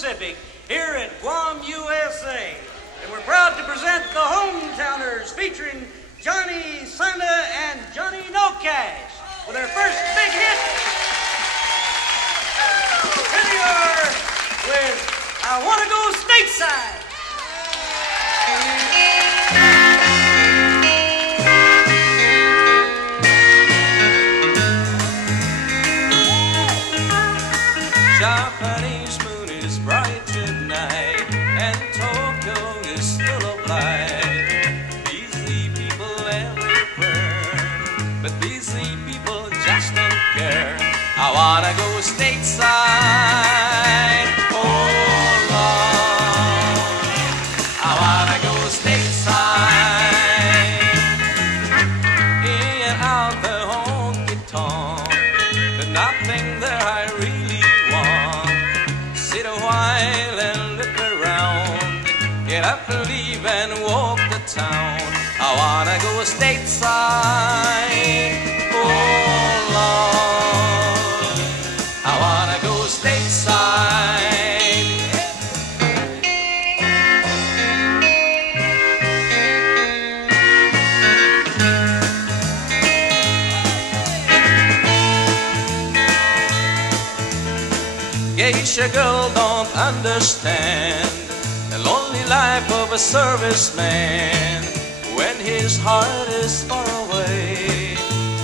Pacific here at Guam, USA. And we're proud to present the Hometowners featuring Johnny Sanda and Johnny No Cash with their first big hit. Here they are with I Wanna Go Stateside. Japanese moon is bright tonight, and Tokyo is full of light. Busy people everywhere, but busy people just don't care. I wanna go stateside, oh Lord. I wanna go stateside, in and out the honky tonk, but nothing there I really want. Sit a while and look around, get up and leave and walk the town. I wanna go stateside, oh Lord. I wanna go stateside. Geisha girl don't understand the lonely life of a serviceman when his heart is far away.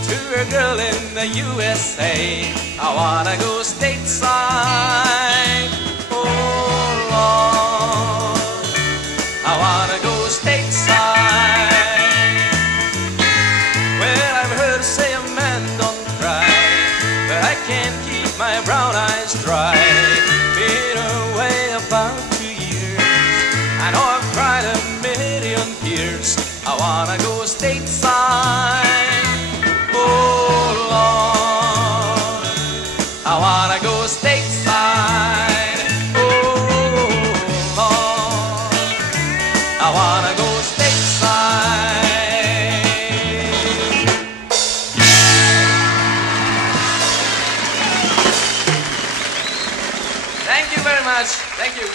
To a girl in the USA, I wanna go stateside, oh Lord. I wanna go stateside. Well, I've heard say a man don't cry, but I can't keep my brown eyes dry. Been away about 2 years, I know I've cried a million tears. I wanna go stateside, oh Lord. I wanna go stateside, oh Lord. I wanna go stateside. Thank you very much. Thank you.